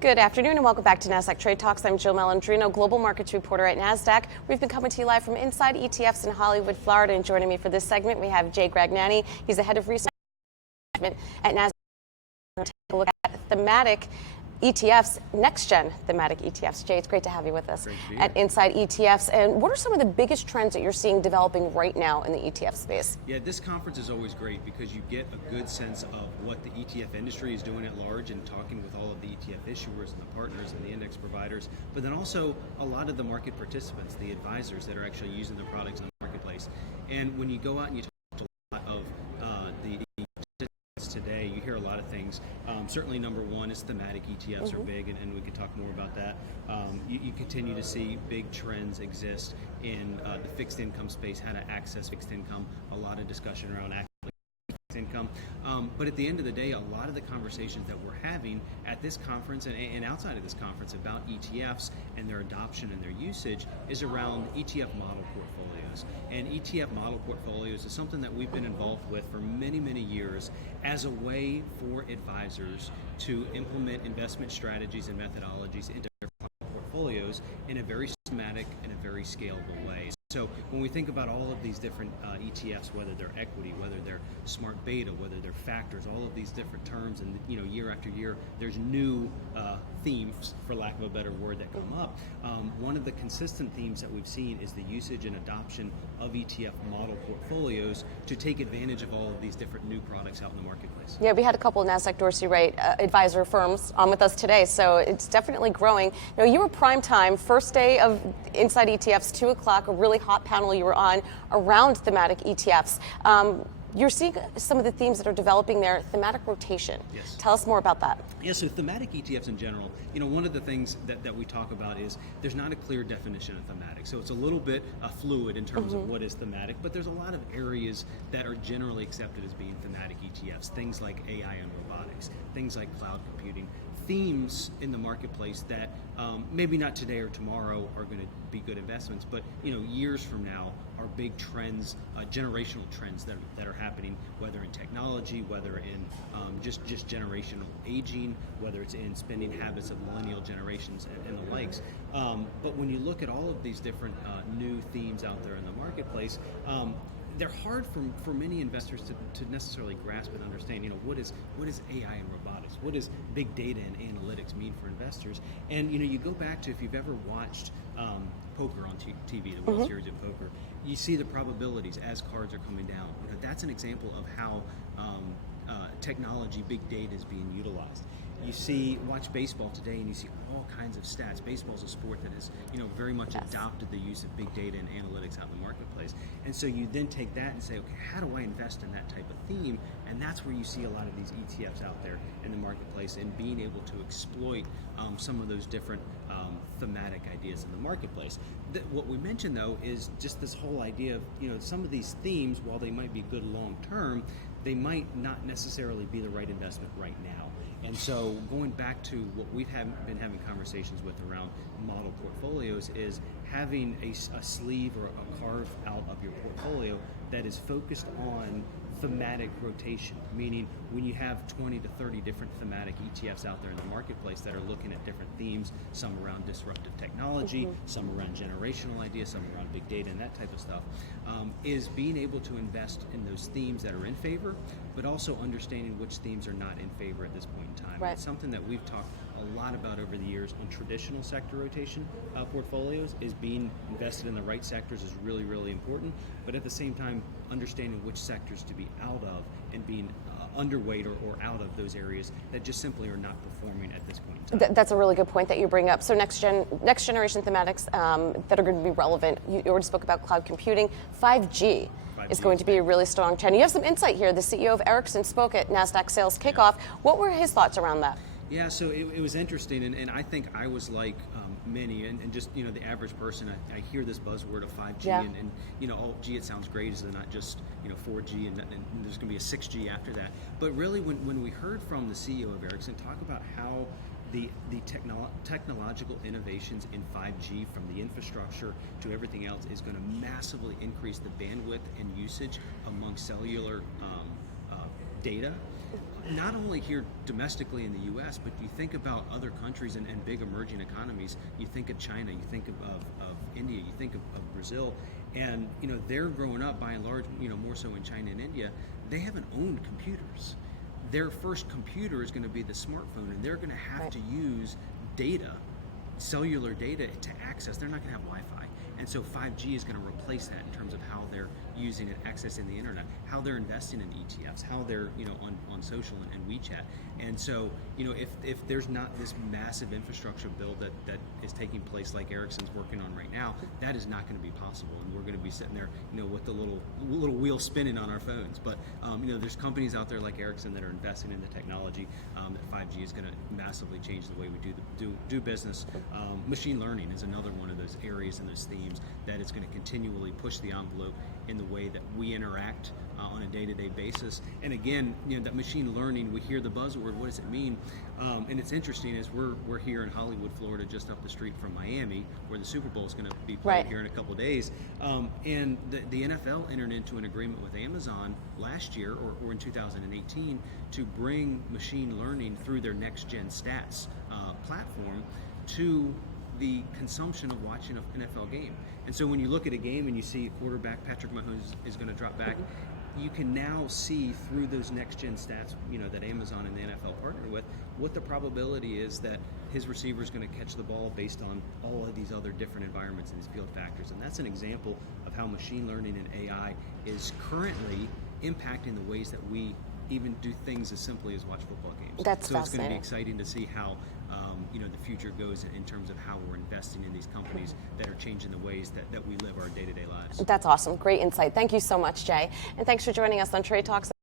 Good afternoon and welcome back to Nasdaq Trade Talks. I'm Jill Malandrino, Global Markets Reporter at Nasdaq. We've been coming to you live from Inside ETFs in Hollywood, Florida. And joining me for this segment, we have Jay Gragnani. He's the head of research at Nasdaq. We're going to take a look at Thematic ETFs, next-gen Thematic ETFs. Jay, it's great to have you with us at Inside ETFs. And what are some of the biggest trends that you're seeing developing right now in the ETF space? Yeah, this conference is always great because you get a good sense of what the ETF industry is doing at large and talking with all of the ETF issuers and the partners and the index providers, but then also a lot of the market participants, the advisors that are actually using the products in the marketplace. And when you go out and you talk to a lot of the today, you hear a lot of things. Certainly number one is thematic ETFs are big, and we can talk more about that. You continue to see big trends exist in the fixed income space, how to access fixed income, a lot of discussion around fixed income. But at the end of the day, a lot of the conversations that we're having at this conference and outside of this conference about ETFs and their adoption and their usage is around ETF model portfolios. And ETF model portfolios is something that we've been involved with for many, many years as a way for advisors to implement investment strategies and methodologies into their portfolios in a very systematic and a very scalable way. So when we think about all of these different ETFs, whether they're equity, whether they're smart beta, whether they're factors, all of these different terms, and year after year, there's new themes, for lack of a better word, that come up. One of the consistent themes that we've seen is the usage and adoption of ETF model portfolios to take advantage of all of these different new products out in the marketplace. Yeah, we had a couple of Nasdaq Dorsey Wright advisor firms on with us today, so it's definitely growing. You were prime time, first day of Inside ETFs, 2 o'clock, a really hot panel you were on around thematic ETFs. You're seeing some of the themes that are developing there, thematic rotation. Yes. Tell us more about that. Yeah, so thematic ETFs in general, one of the things that we talk about is there's not a clear definition of thematic. So it's a little bit fluid in terms of what is thematic, but there's a lot of areas that are generally accepted as being thematic ETFs, things like AI and robotics, things like cloud computing, themes in the marketplace that maybe not today or tomorrow are going to be good investments, but years from now are big trends, generational trends that are happening, whether in technology, whether in just generational aging, whether it's in spending habits of millennial generations and the likes. But when you look at all of these different new themes out there in the marketplace, they're hard for many investors to necessarily grasp and understand, what is AI and robotics? What does big data and analytics mean for investors? And, you go back to, if you've ever watched poker on TV, the World Series of Poker, you see the probabilities as cards are coming down. That's an example of how technology, big data is being utilized. Watch baseball today, and you see all kinds of stats. Baseball's a sport that has, very much adopted the use of big data and analytics out in the marketplace. And so you then take that and say, okay, how do I invest in that type of theme? And that's where you see a lot of these ETFs out there in the marketplace, and being able to exploit some of those different thematic ideas in the marketplace. What we mentioned, though, is just this whole idea of, some of these themes, while they might be good long term, they might not necessarily be the right investment right now. And so going back to what we've been having conversations with around model portfolios is having a sleeve or a carve out of your portfolio that is focused on thematic rotation, meaning when you have 20 to 30 different thematic ETFs out there in the marketplace that are looking at different themes, some around disruptive technology, some around generational ideas, some around big data and that type of stuff, is being able to invest in those themes that are in favor, but also understanding which themes are not in favor at this point in time. Right. It's something that we've talked a lot about over the years on traditional sector rotation portfolios. Is being invested in the right sectors is really, really important, but at the same time, understanding which sectors to be out of and being underweight or out of those areas that just simply are not performing at this point in time. That's a really good point that you bring up. So next generation thematics that are going to be relevant. You already spoke about cloud computing. 5G is going to be a really strong trend. You have some insight here. The CEO of Ericsson spoke at Nasdaq Sales Kickoff. What were his thoughts around that? Yeah, so it was interesting, and I think I was like many, and just the average person. I hear this buzzword of 5G, and oh, gee, it sounds great. Is it not just 4G, and there's going to be a 6G after that? But really, when we heard from the CEO of Ericsson talk about how the technological innovations in 5G, from the infrastructure to everything else, is going to massively increase the bandwidth and usage among cellular data. not only here domestically in the U.S., but you think about other countries and big emerging economies. You think of China, you think of India, you think of Brazil, and they're growing up by and large, more so in China and India. They haven't owned computers. Their first computer is going to be the smartphone, and they're going to have to use data, cellular data, to access. They're not going to have Wi-Fi. And so 5G is going to replace that in terms of how they're using it, accessing the internet, how they're investing in ETFs, how they're on social and WeChat. And so if there's not this massive infrastructure build that is taking place like Ericsson's working on right now, that is not going to be possible. And we're going to be sitting there with the little wheel spinning on our phones. But there's companies out there like Ericsson that are investing in the technology that 5G is going to massively change the way we do business. Machine learning is another one of those areas and those themes that it's going to continually push the envelope in the way that we interact on a day-to-day basis. And again, that machine learning, we hear the buzzword, what does it mean? And it's interesting is we're here in Hollywood, Florida, just up the street from Miami, where the Super Bowl is going to be played here in a couple of days. And the NFL entered into an agreement with Amazon last year, or in 2018, to bring machine learning through their next-gen stats platform to the consumption of watching an NFL game. And so when you look at a game and you see a quarterback, Patrick Mahomes is going to drop back, you can now see through those next-gen stats, that Amazon and the NFL partnered with, what the probability is that his receiver is going to catch the ball based on all of these other different environments and these field factors. And that's an example of how machine learning and AI is currently impacting the ways that we even do things as simply as watch football games. That's so fascinating. It's going to be exciting to see how the future goes in terms of how we're investing in these companies that are changing the ways that we live our day-to-day lives. That's awesome. Great insight. Thank you so much, Jay. And thanks for joining us on Trade Talks.